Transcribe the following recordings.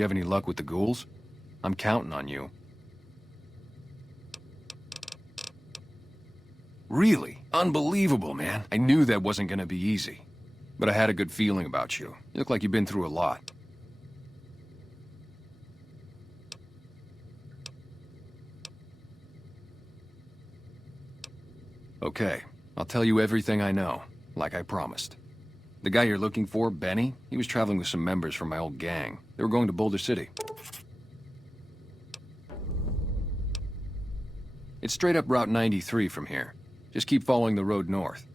You have any luck with the ghouls? I'm counting on you. Really? Unbelievable, man. I knew that wasn't gonna be easy. But I had a good feeling about you. You look like you've been through a lot. Okay, I'll tell you everything I know, like I promised. The guy you're looking for, Benny, he was traveling with some members from my old gang. They were going to Boulder City. It's straight up Route 93 from here. Just keep following the road north.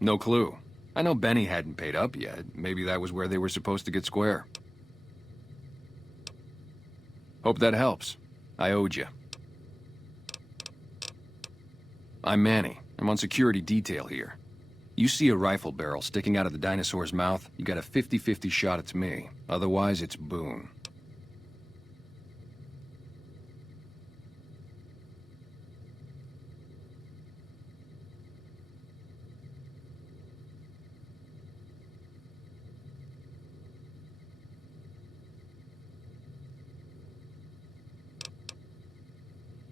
No clue. I know Benny hadn't paid up yet. Maybe that was where they were supposed to get square. Hope that helps. I owed you. I'm Manny. I'm on security detail here. You see a rifle barrel sticking out of the dinosaur's mouth, you got a 50-50 shot it's me. Otherwise, it's Boone.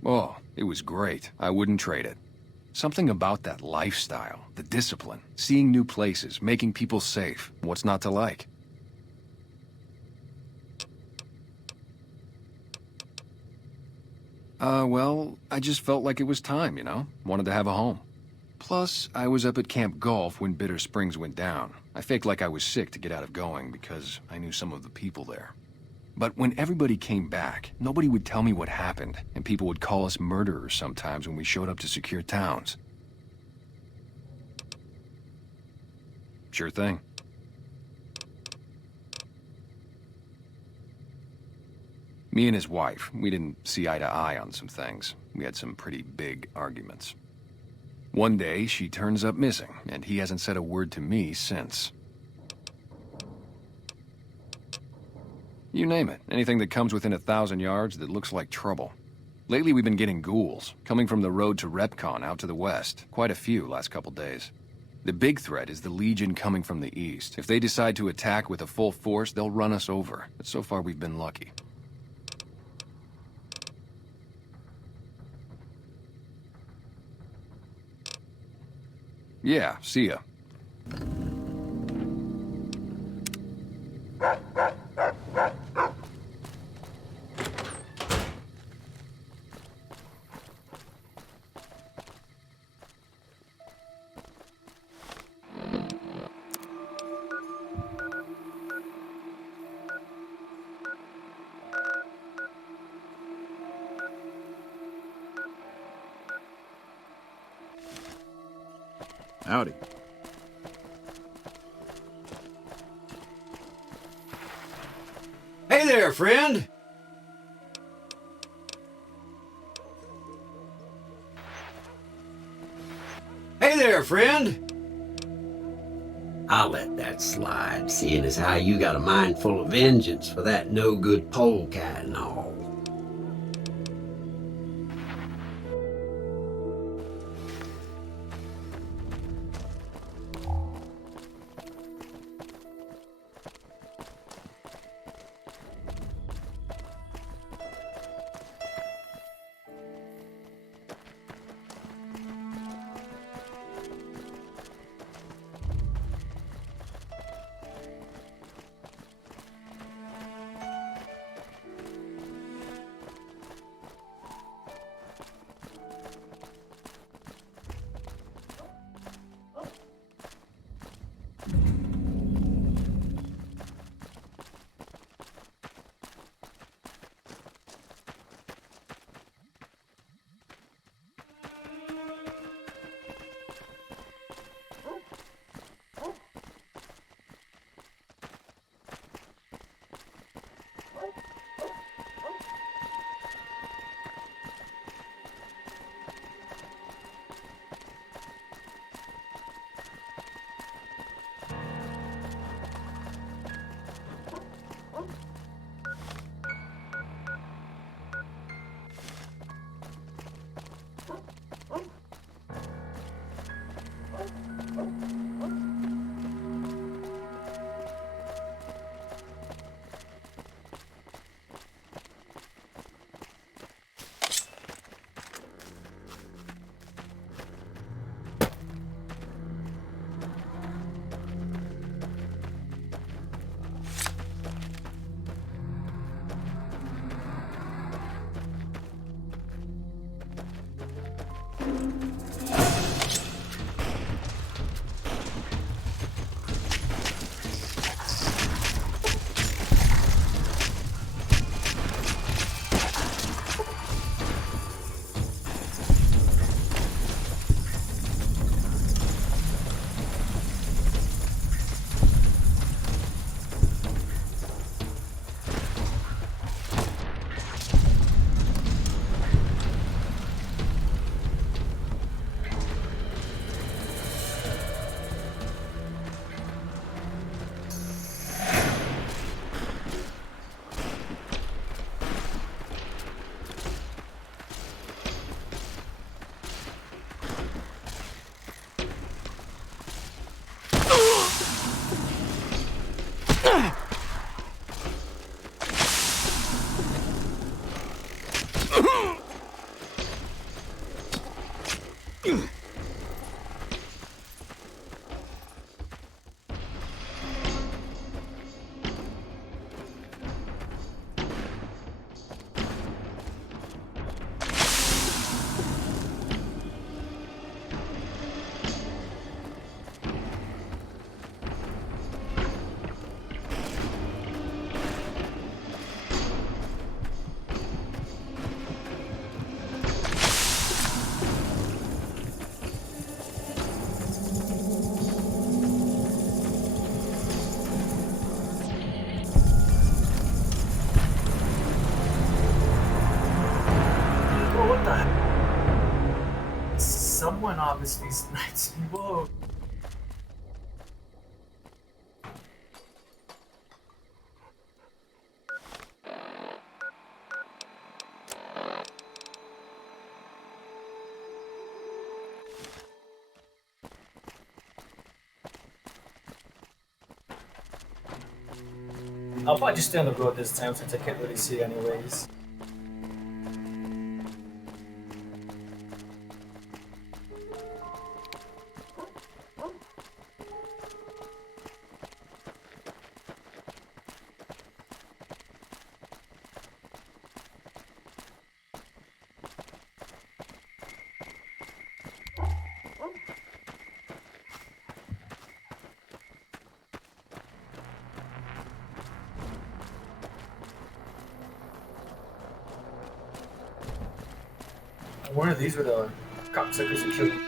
Oh, it was great. I wouldn't trade it. Something about that lifestyle, the discipline, seeing new places, making people safe. What's not to like? Well, I just felt like it was time, you know? Wanted to have a home. Plus, I was up at Camp Golf when Bitter Springs went down. I faked like I was sick to get out of going because I knew some of the people there. But when everybody came back, nobody would tell me what happened, and people would call us murderers sometimes when we showed up to secure towns. Sure thing. Me and his wife, we didn't see eye to eye on some things. We had some pretty big arguments. One day, she turns up missing, and he hasn't said a word to me since. You name it. Anything that comes within 1,000 yards that looks like trouble. Lately we've been getting ghouls, coming from the road to Repcon out to the west. Quite a few last couple days. The big threat is the Legion coming from the east. If they decide to attack with a full force, they'll run us over. But so far we've been lucky. Yeah, see ya. Howdy. Hey there, friend! Hey there, friend! I'll let that slide, seeing as how you got a mind full of vengeance for that no-good polecat and all. Whoa, what the heck? Someone obviously snipes me. Whoa. I'll probably just stay on the road this time since I can't really see anyways. One of these were the cocksuckers who killed me.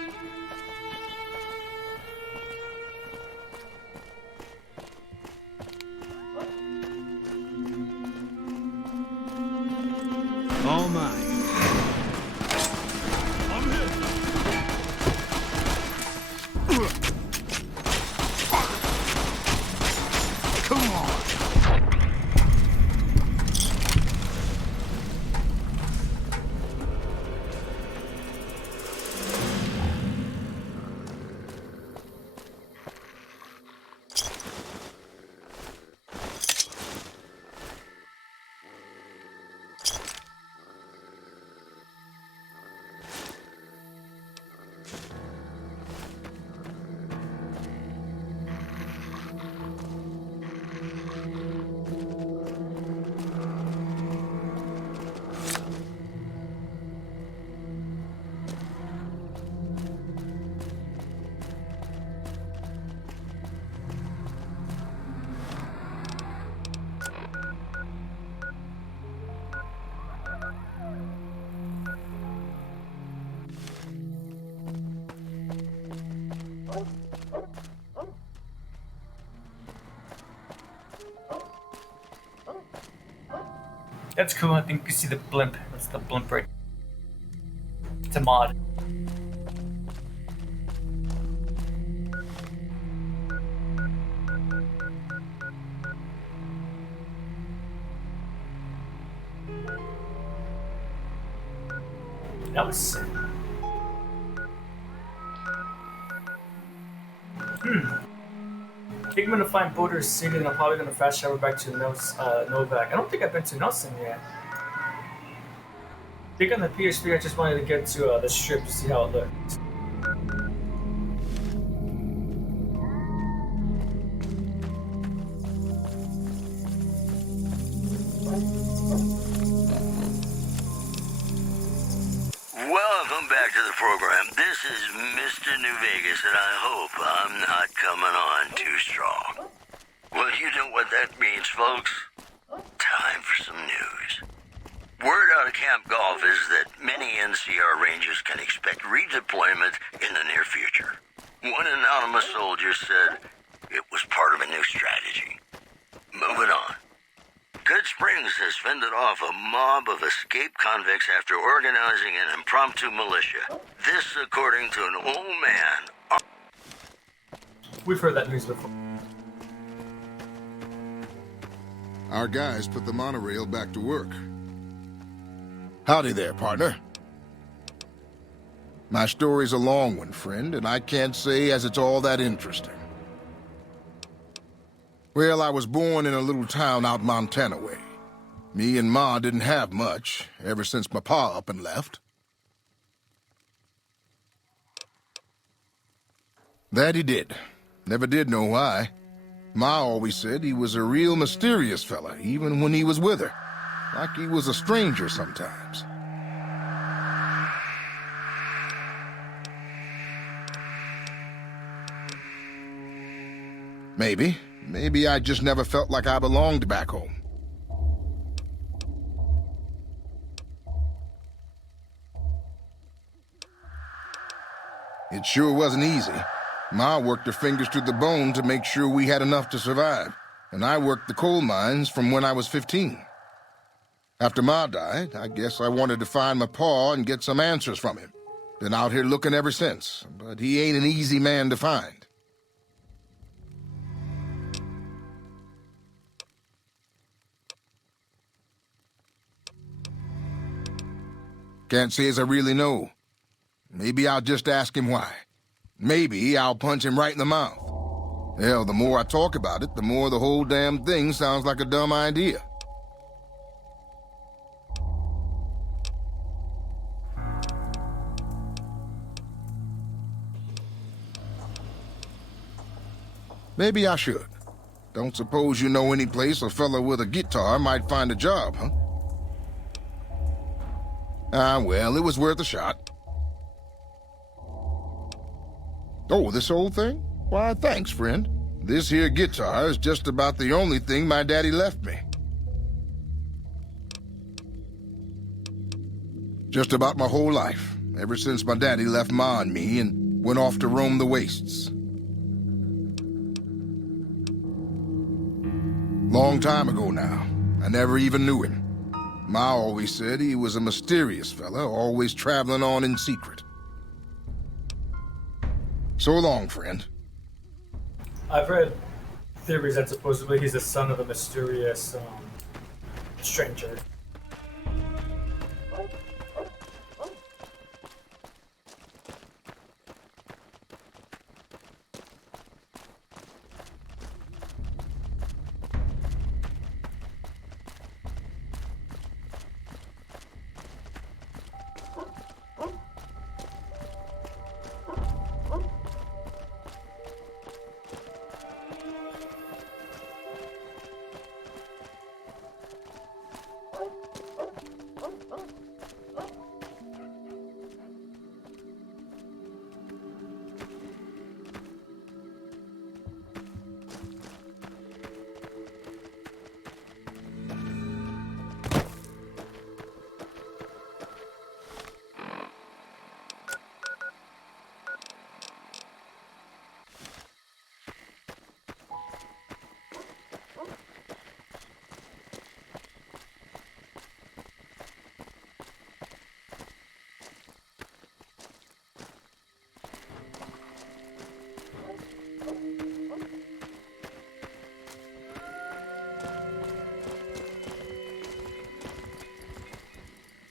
All mine. That's cool. I think you see the blimp. That's the blimp right. It's a mod. That was sick. think I'm gonna find Boulder City, and I'm probably gonna fast travel back to Novak. I don't think I've been to Nelson yet. I think on the PSP I just wanted to get to the strip to see how it looks. Welcome back to the program. This is Mr. New Vegas, and I hope I'm not coming on too strong. Well, you know what that means, folks. Time for some news. Word out of Camp Golf is that many NCR Rangers can expect redeployment in the near future. One anonymous soldier said it was part of a new strategy. Moving on. Good Springs has fended off a mob of escaped convicts after organizing an impromptu militia. This according to an old man. We've heard that news before. Our guys put the monorail back to work. Howdy there, partner. My story's a long one, friend, and I can't say as it's all that interesting. Well, I was born in a little town out Montana way. Me and Ma didn't have much, ever since my pa up and left. That he did. Never did know why. Ma always said he was a real mysterious fella, even when he was with her. Like he was a stranger sometimes. Maybe I just never felt like I belonged back home. It sure wasn't easy. Ma worked her fingers to the bone to make sure we had enough to survive, and I worked the coal mines from when I was 15. After Ma died, I guess I wanted to find my pa and get some answers from him. Been out here looking ever since, but he ain't an easy man to find. Can't say as I really know. Maybe I'll just ask him why. Maybe I'll punch him right in the mouth. Hell, the more I talk about it, the more the whole damn thing sounds like a dumb idea. Maybe I should. Don't suppose you know any place a fella with a guitar might find a job, huh? Ah, well, it was worth a shot. Oh, this old thing? Why, thanks, friend. This here guitar is just about the only thing my daddy left me. Just about my whole life, ever since my daddy left Ma and me and went off to roam the wastes. Long time ago now. I never even knew him. Ma always said he was a mysterious fella, always traveling on in secret. So long, friend. I've read theories that supposedly he's the son of a mysterious stranger.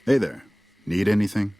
Hey there. Need anything?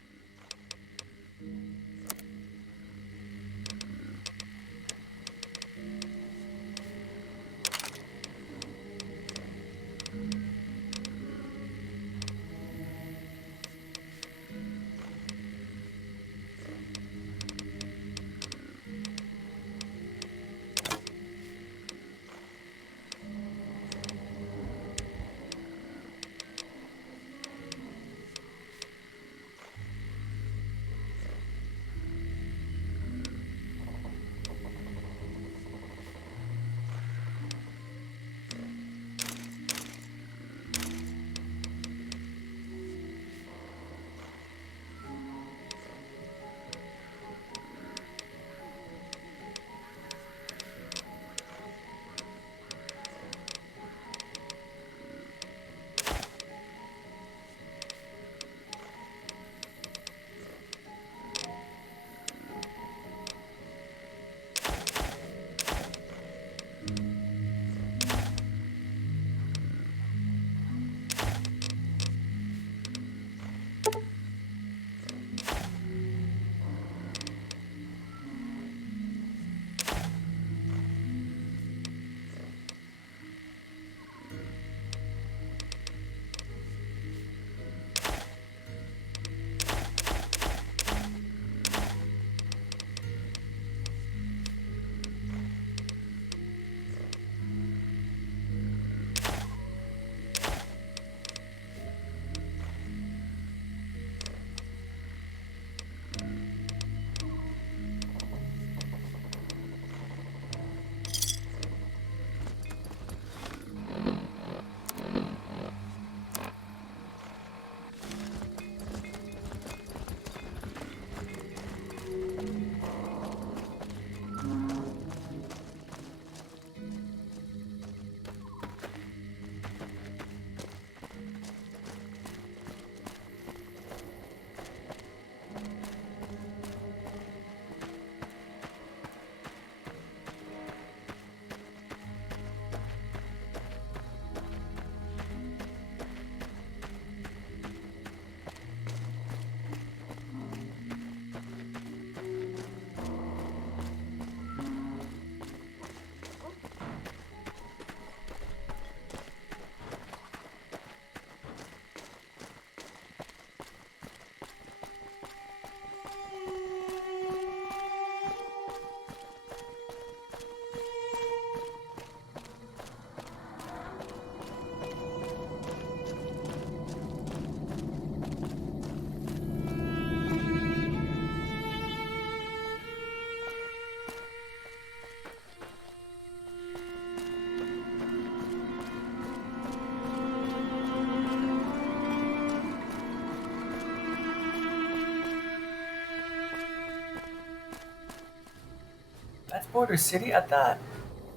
That's Boulder City? I thought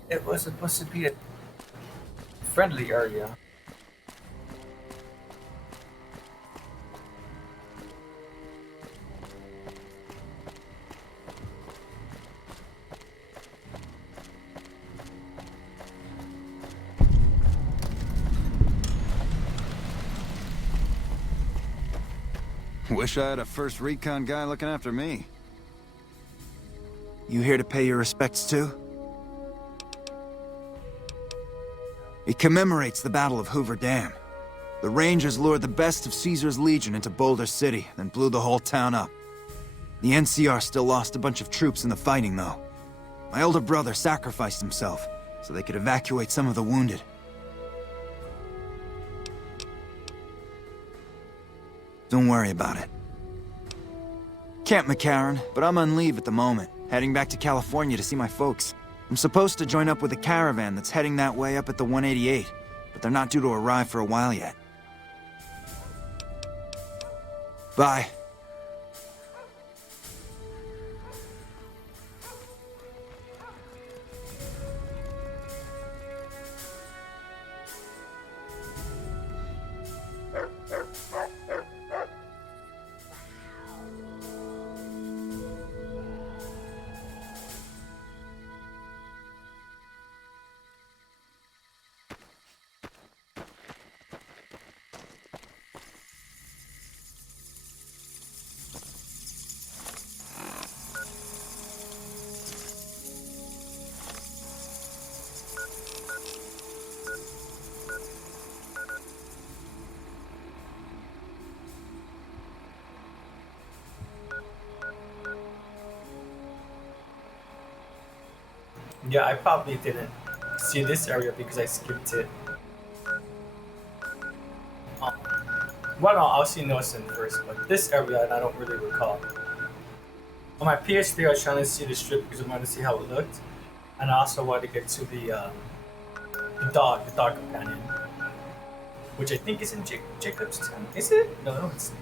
it was supposed to be a friendly area. Wish I had a first recon guy looking after me. You here to pay your respects too? It commemorates the Battle of Hoover Dam. The Rangers lured the best of Caesar's Legion into Boulder City, then blew the whole town up. The NCR still lost a bunch of troops in the fighting, though. My older brother sacrificed himself so they could evacuate some of the wounded. Don't worry about it. Camp McCarran, but I'm on leave at the moment, heading back to California to see my folks. I'm supposed to join up with a caravan that's heading that way up at the 188, but they're not due to arrive for a while yet. Bye. Yeah, I probably didn't see this area because I skipped it. Well, no, I'll see Nelson first, but this area I don't really recall. On my PS3, I was trying to see the strip because I wanted to see how it looked, and I also wanted to get to the dog companion, which I think is in Jacobstown. Is it? No, it's.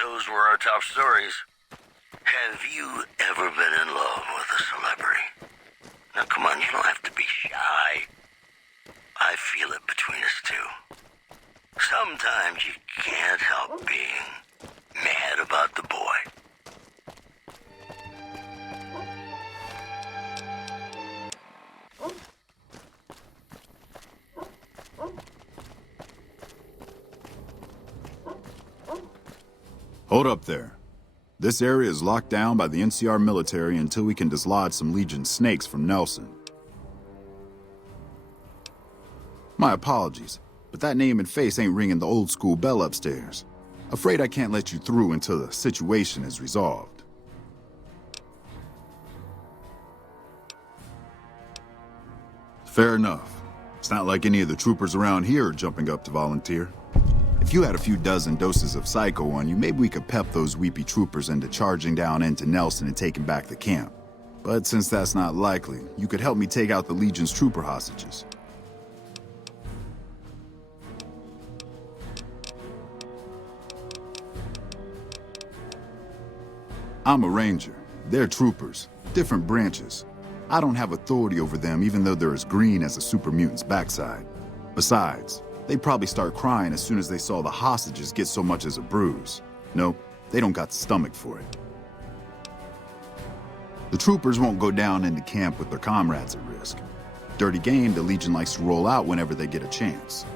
Those were our top stories. Have you ever been in love with a celebrity? Now, come on, you don't have to be shy. I feel it between us two. Sometimes you can't help being mad about the boy. Hold up there. This area is locked down by the NCR military until we can dislodge some Legion snakes from Nelson. My apologies, but that name and face ain't ringing the old school bell upstairs. Afraid I can't let you through until the situation is resolved. Fair enough. It's not like any of the troopers around here are jumping up to volunteer. If you had a few dozen doses of Psycho on you, maybe we could pep those weepy troopers into charging down into Nelson and taking back the camp. But since that's not likely, you could help me take out the Legion's trooper hostages. I'm a ranger. They're troopers. Different branches. I don't have authority over them even though they're as green as a super mutant's backside. Besides, they'd probably start crying as soon as they saw the hostages get so much as a bruise. Nope, they don't got the stomach for it. The troopers won't go down into camp with their comrades at risk. Dirty game the Legion likes to roll out whenever they get a chance.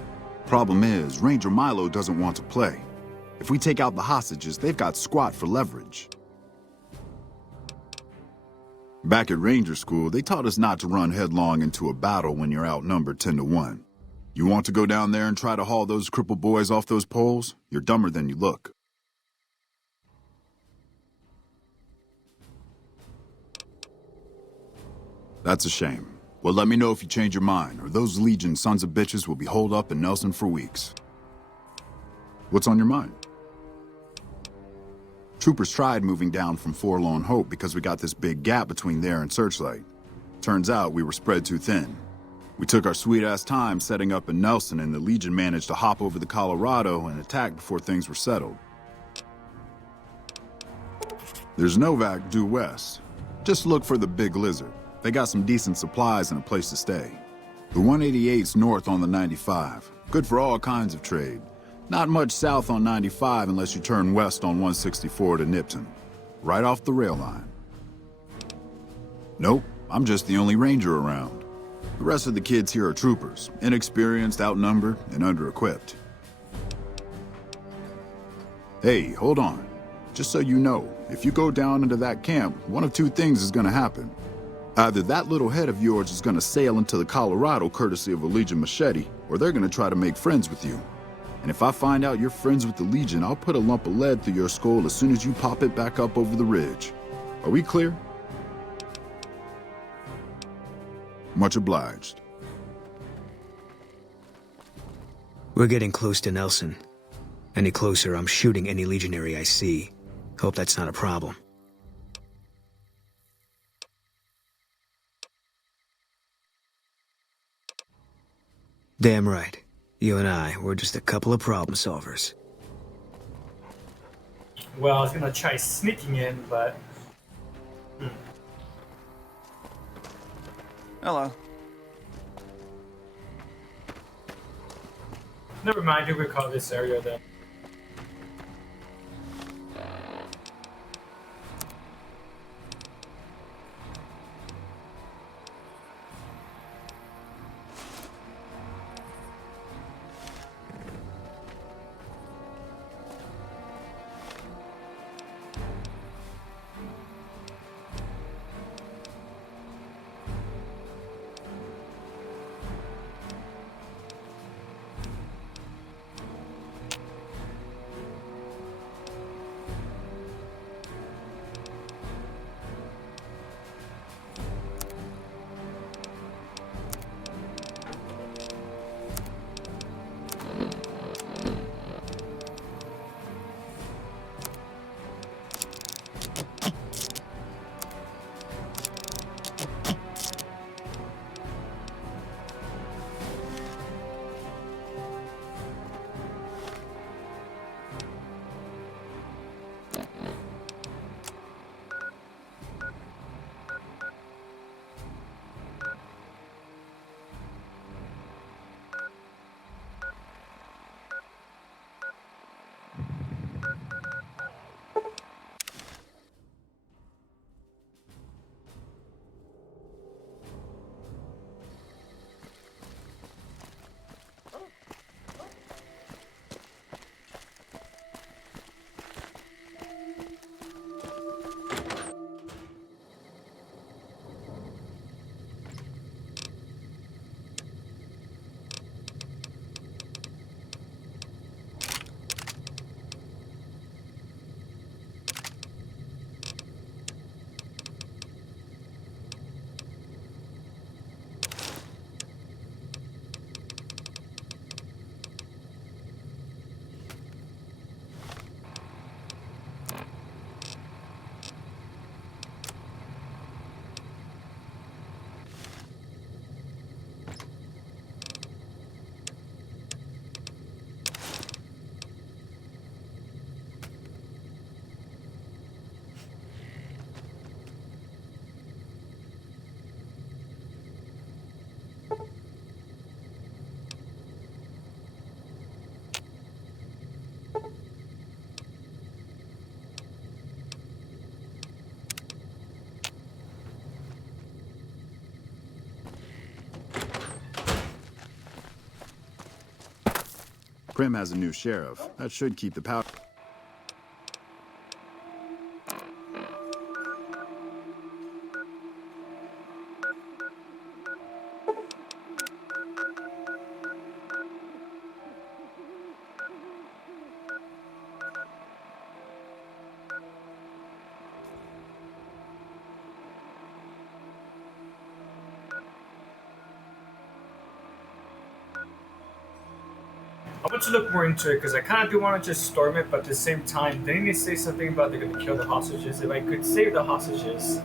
Problem is, Ranger Milo doesn't want to play. If we take out the hostages, they've got squat for leverage. Back at Ranger School, they taught us not to run headlong into a battle when you're outnumbered 10 to 1. You want to go down there and try to haul those crippled boys off those poles? You're dumber than you look. That's a shame. Well, let me know if you change your mind, or those Legion sons of bitches will be holed up in Nelson for weeks. What's on your mind? Troopers tried moving down from Forlorn Hope because we got this big gap between there and Searchlight. Turns out we were spread too thin. We took our sweet-ass time setting up in Nelson, and the Legion managed to hop over the Colorado and attack before things were settled. There's Novak due west. Just look for the Big Lizard. They got some decent supplies and a place to stay. The 188's north on the 95. Good for all kinds of trade. Not much south on 95 unless you turn west on 164 to Nipton. Right off the rail line. Nope, I'm just the only ranger around. The rest of the kids here are troopers, inexperienced, outnumbered, and under-equipped. Hey, hold on. Just so you know, if you go down into that camp, one of two things is gonna happen. Either that little head of yours is gonna sail into the Colorado courtesy of a Legion machete, or they're gonna try to make friends with you. And if I find out you're friends with the Legion, I'll put a lump of lead through your skull as soon as you pop it back up over the ridge. Are we clear? Much obliged. We're getting close to Nelson. Any closer, I'm shooting any legionary I see. Hope that's not a problem. Damn right. You and I, we're just a couple of problem solvers. Well, I was gonna try sneaking in, but... Hello. Never mind, you recall this area then. Prim has a new sheriff. That should keep the powder. I want to look more into it because I kind of do want to just storm it, but at the same time, didn't they say something about they're going to kill the hostages? If I could save the hostages,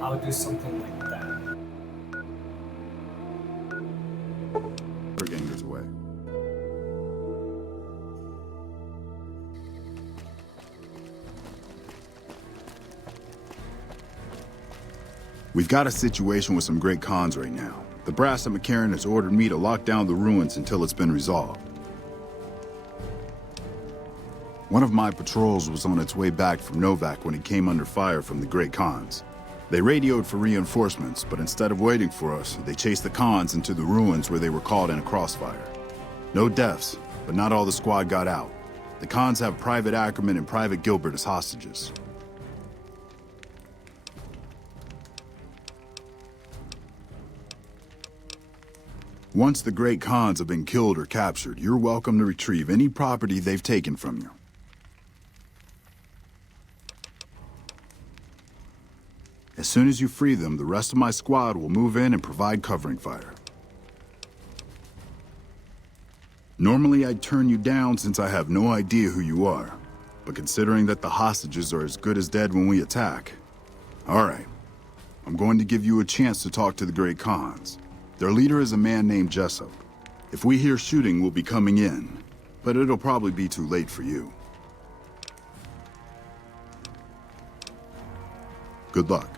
I would do something like that. Gangers away. We've got a situation with some great cons right now. The brass at McCarran has ordered me to lock down the ruins until it's been resolved. One of my patrols was on its way back from Novak when he came under fire from the Great Khans. They radioed for reinforcements, but instead of waiting for us, they chased the Khans into the ruins where they were caught in a crossfire. No deaths, but not all the squad got out. The Khans have Private Ackerman and Private Gilbert as hostages. Once the Great Khans have been killed or captured, you're welcome to retrieve any property they've taken from you. As soon as you free them, the rest of my squad will move in and provide covering fire. Normally I'd turn you down since I have no idea who you are, but considering that the hostages are as good as dead when we attack, all right, I'm going to give you a chance to talk to the Great Khans. Their leader is a man named Jessup. If we hear shooting, we'll be coming in, but it'll probably be too late for you. Good luck.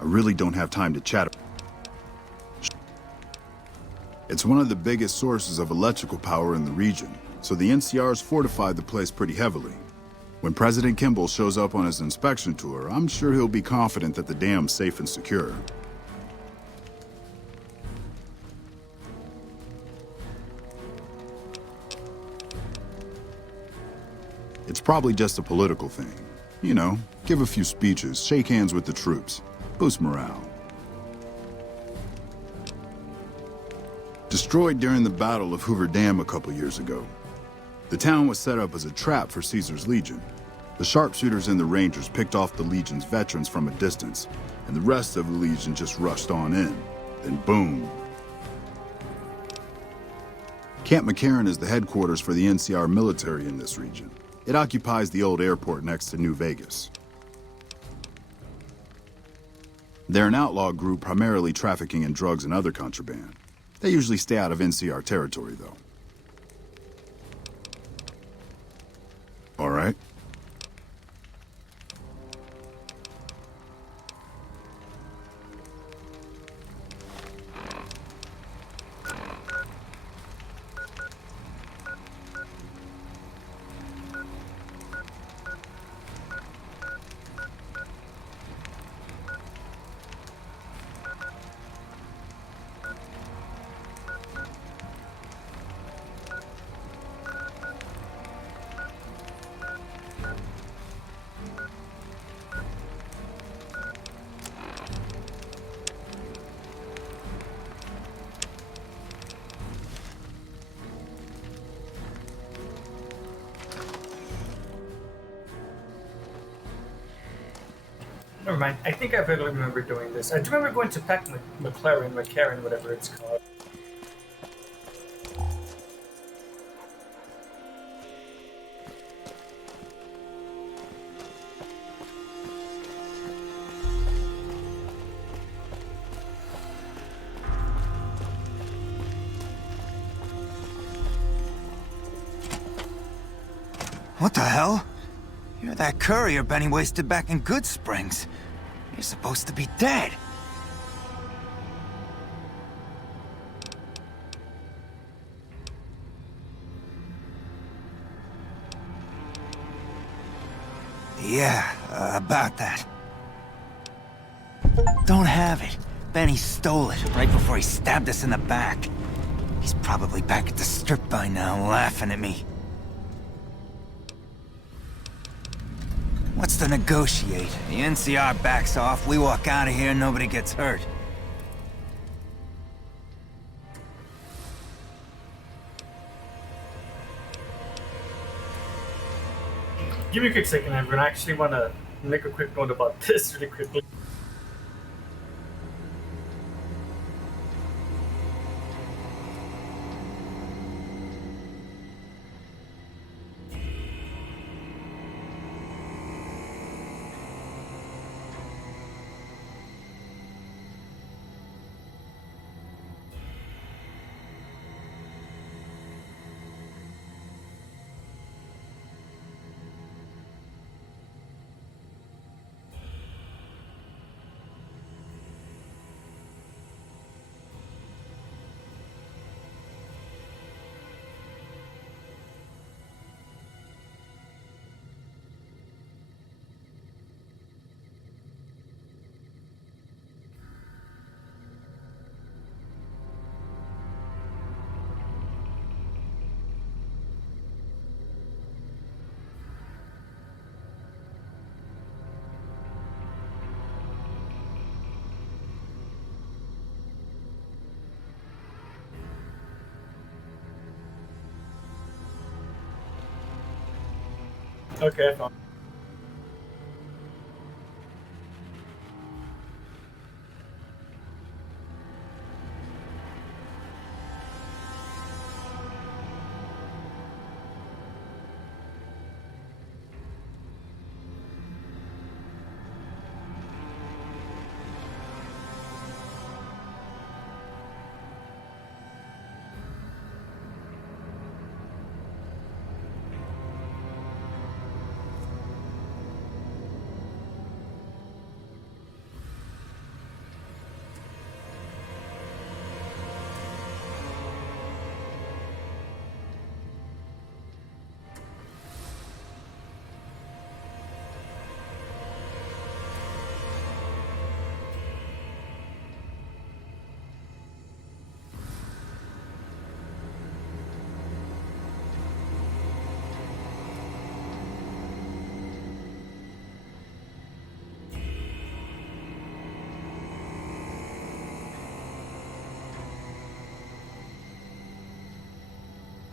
I really don't have time to chat. It's one of the biggest sources of electrical power in the region, so the NCR's fortified the place pretty heavily. When President Kimball shows up on his inspection tour, I'm sure he'll be confident that the dam's safe and secure. It's probably just a political thing. You know, give a few speeches, shake hands with the troops. Boost morale. Destroyed during the Battle of Hoover Dam a couple years ago, the town was set up as a trap for Caesar's Legion. The sharpshooters and the Rangers picked off the Legion's veterans from a distance, and the rest of the Legion just rushed on in. Then boom. Camp McCarran is the headquarters for the NCR military in this region. It occupies the old airport next to New Vegas. They're an outlaw group primarily trafficking in drugs and other contraband. They usually stay out of NCR territory, though. All right. Never mind. I think I vaguely remember doing this. I do remember going to Peck McCarran, whatever it's called. What the hell? You're that courier Benny wasted back in Good Springs. You're supposed to be dead. Yeah, about that. Don't have it. Benny stole it right before he stabbed us in the back. He's probably back at the strip by now, laughing at me. What's to negotiate? The NCR backs off, we walk out of here, nobody gets hurt. Give me a quick second, everyone. I actually want to make a quick note about this really quickly. Okay, fine.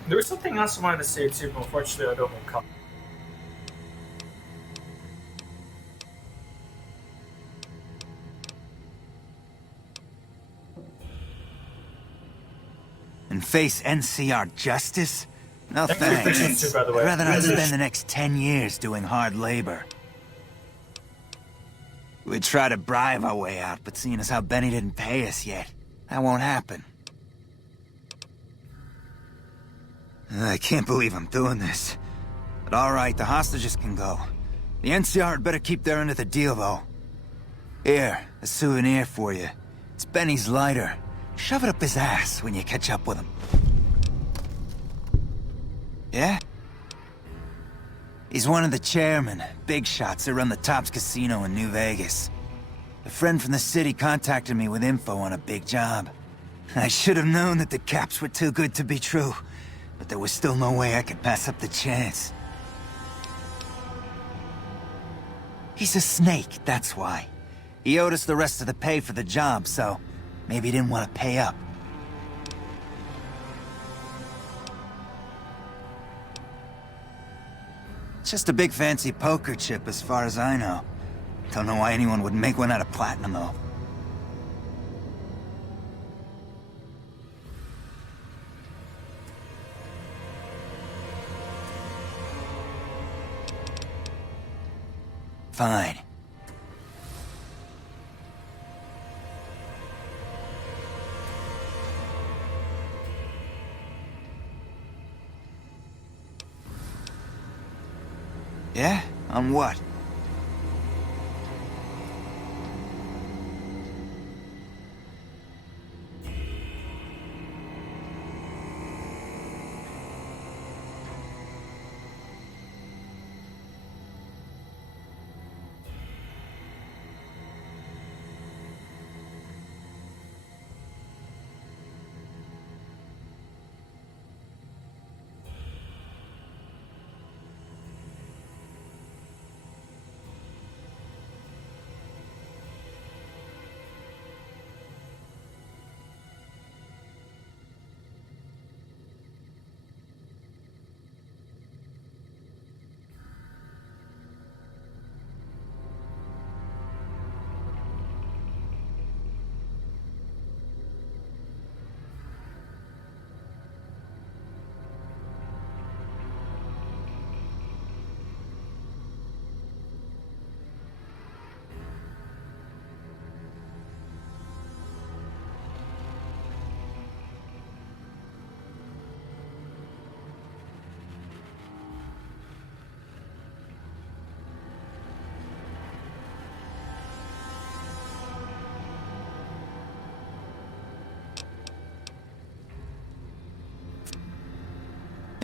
There was something else I wanted to say too, but unfortunately I don't recall. And face NCR justice? No Thanks for your thanks. patience too, by the way. I'd rather not spend the next 10 years doing hard labor. We'd try to bribe our way out, but seeing as how Benny didn't pay us yet, that won't happen. I can't believe I'm doing this. But alright, the hostages can go. The NCR had better keep their end of the deal, though. Here, a souvenir for you. It's Benny's lighter. Shove it up his ass when you catch up with him. Yeah? He's one of the chairmen, big shots that run the Tops Casino in New Vegas. A friend from the city contacted me with info on a big job. I should have known that the caps were too good to be true, but there was still no way I could pass up the chance. He's a snake, that's why. He owed us the rest of the pay for the job, so maybe he didn't want to pay up. Just a big fancy poker chip as far as I know. Don't know why anyone would make one out of platinum, though. Fine. Yeah? On what?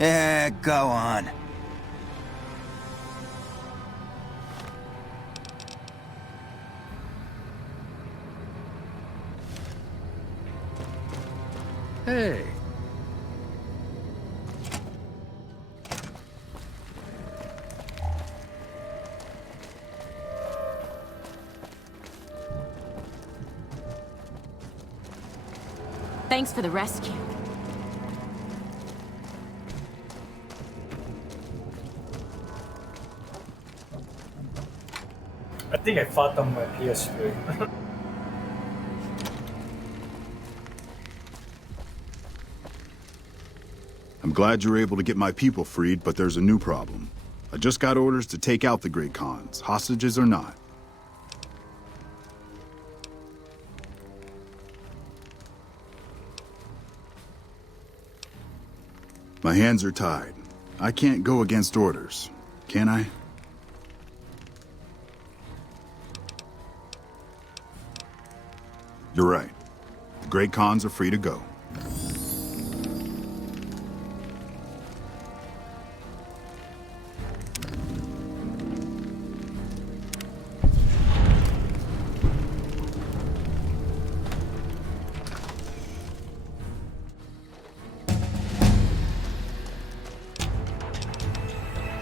Yeah, go on. Hey. Thanks for the rescue. I think I fought on my PS3. I'm glad you were able to get my people freed, but there's a new problem. I just got orders to take out the Great Khans, hostages or not. My hands are tied. I can't go against orders, can I? You're right. The Great Khans are free to go.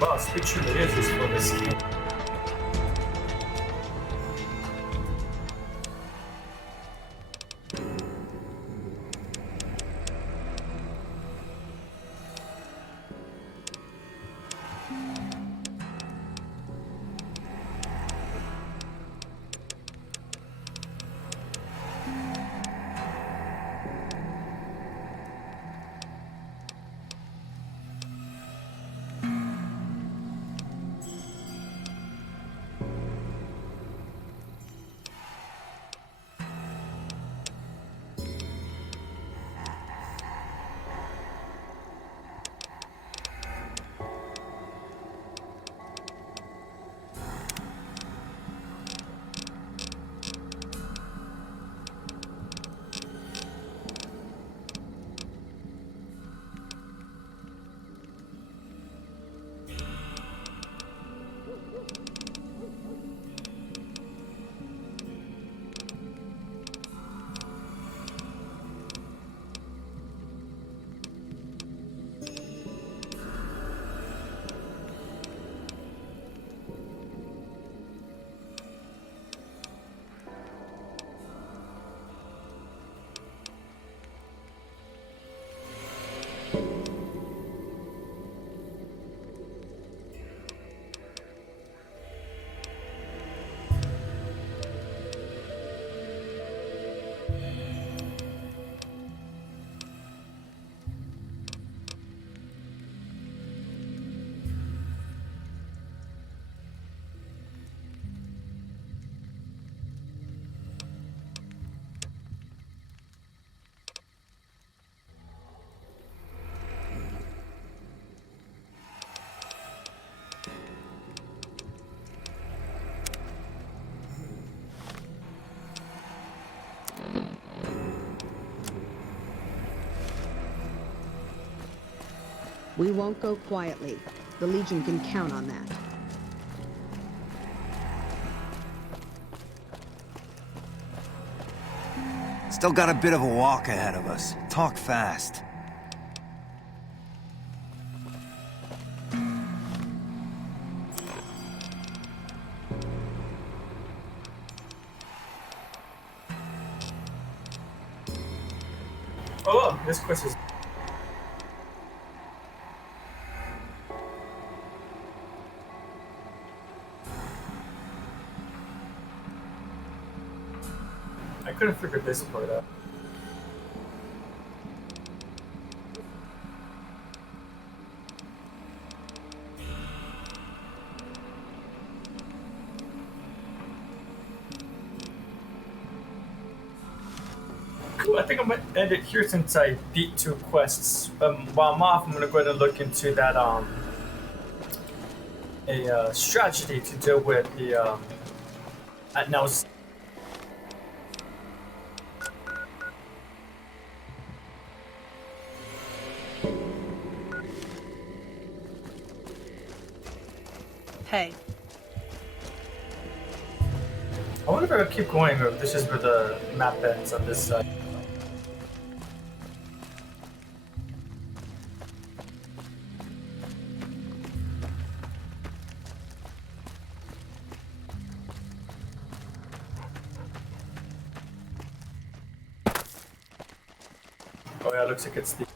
Wow, speak true, it is just for this game. We won't go quietly. The Legion can count on that. Still got a bit of a walk ahead of us. Talk fast. Oh, this quest is. I couldn't figure this part out. Cool, I think I'm gonna end it here since I beat 2 quests. While I'm off, I'm gonna go ahead and look into that a strategy to deal with the now. Hey. I wonder if I could keep going or if this is where the map ends on this side. Oh yeah, looks like it's the...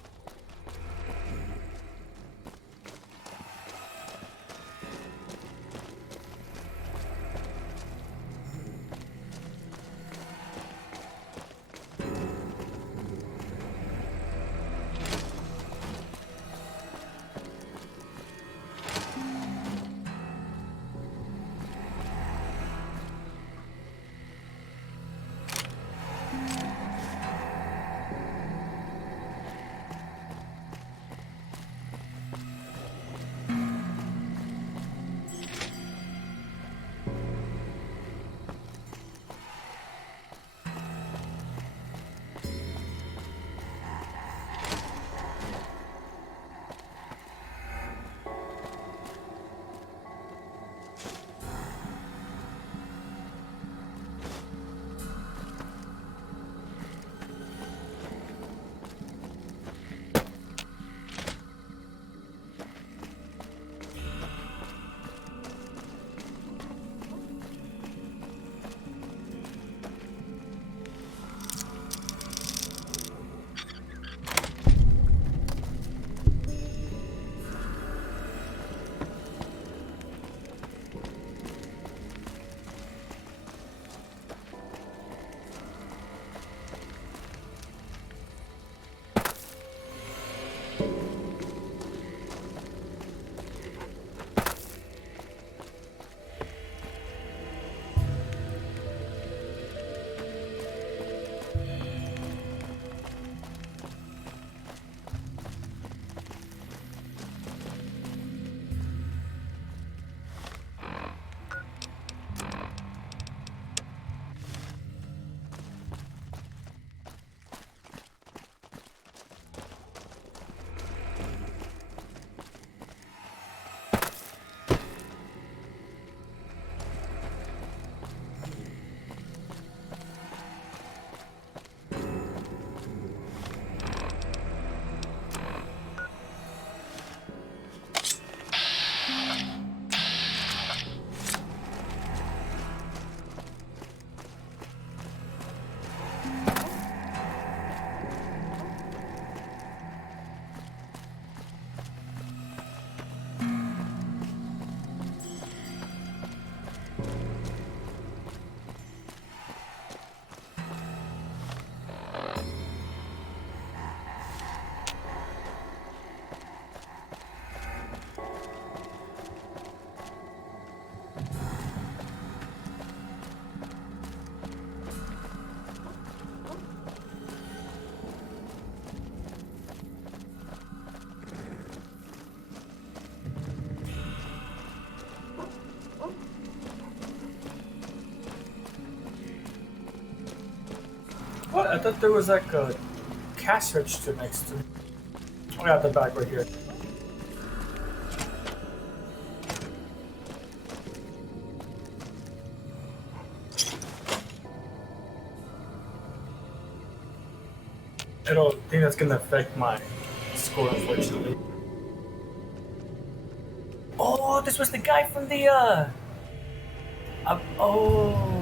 What? I thought there was like a cash register next to me. Oh yeah, the bag right here. I think that's gonna affect my score, unfortunately. Oh, this was the guy from the oh.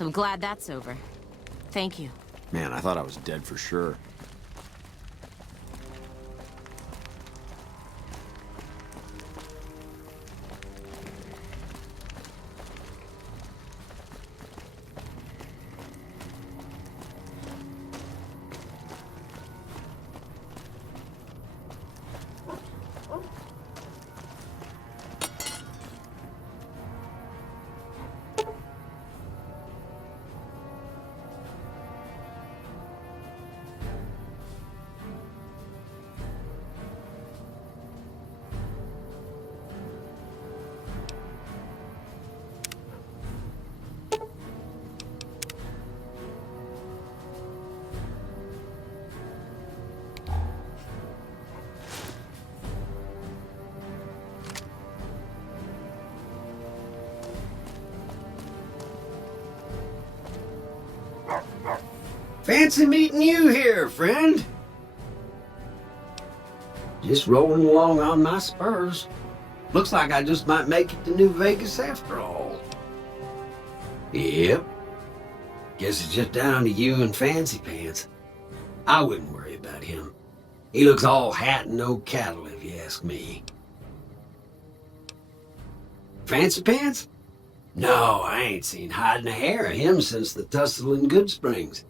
I'm glad that's over. Thank you. Man, I thought I was dead for sure. Fancy meeting you here, friend. Just rolling along on my spurs. Looks like I just might make it to New Vegas after all. Yep. Guess it's just down to you and Fancy Pants. I wouldn't worry about him. He looks all hat and no cattle, if you ask me. Fancy Pants? No, I ain't seen hide and a hair of him since the tussle in Good Springs.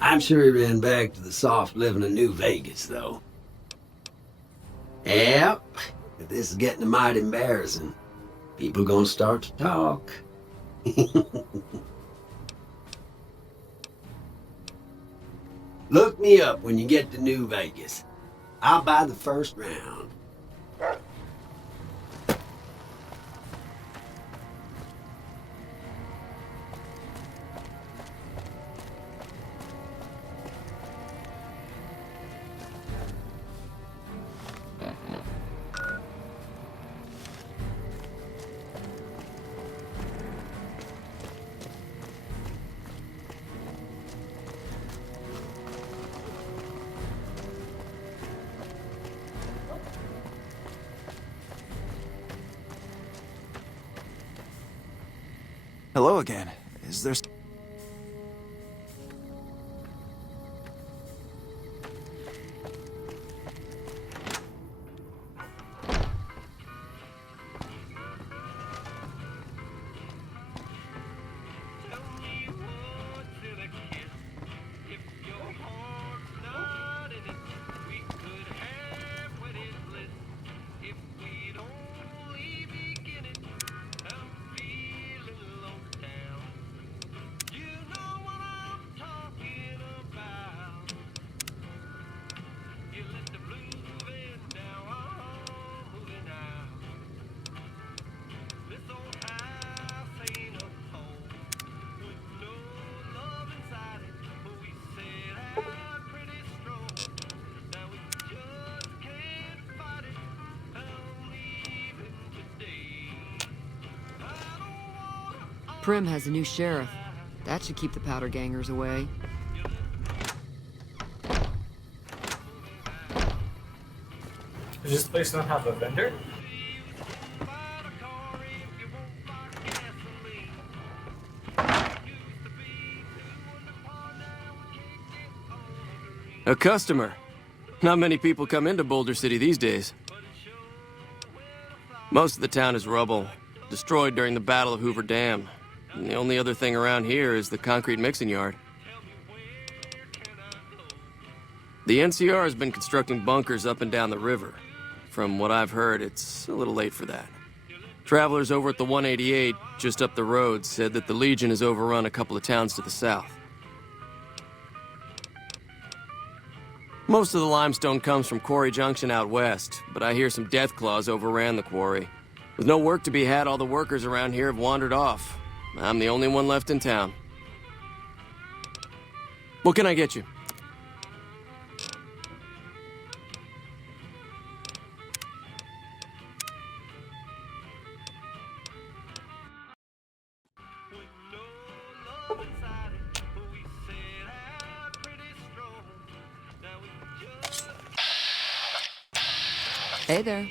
I'm sure he ran back to the soft living of New Vegas, though. Yep, this is getting mighty embarrassing. People gonna start to talk. Look me up when you get to New Vegas. I'll buy the first round. Hello again. Is there... Prim has a new sheriff. That should keep the powder gangers away. Does this place not have a vendor? A customer. Not many people come into Boulder City these days. Most of the town is rubble, destroyed during the Battle of Hoover Dam. And the only other thing around here is the concrete mixing yard. The NCR has been constructing bunkers up and down the river. From what I've heard, it's a little late for that. Travelers over at the 188, just up the road, said that the Legion has overrun a couple of towns to the south. Most of the limestone comes from Quarry Junction out west, but I hear some Deathclaws overran the quarry. With no work to be had, all the workers around here have wandered off. I'm the only one left in town. What can I get you? Hey there.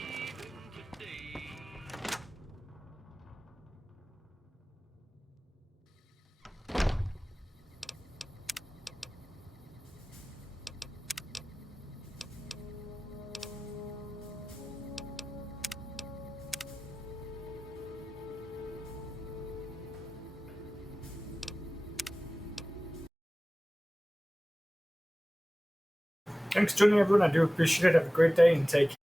Thanks for joining, everyone. I do appreciate it. Have a great day and take care.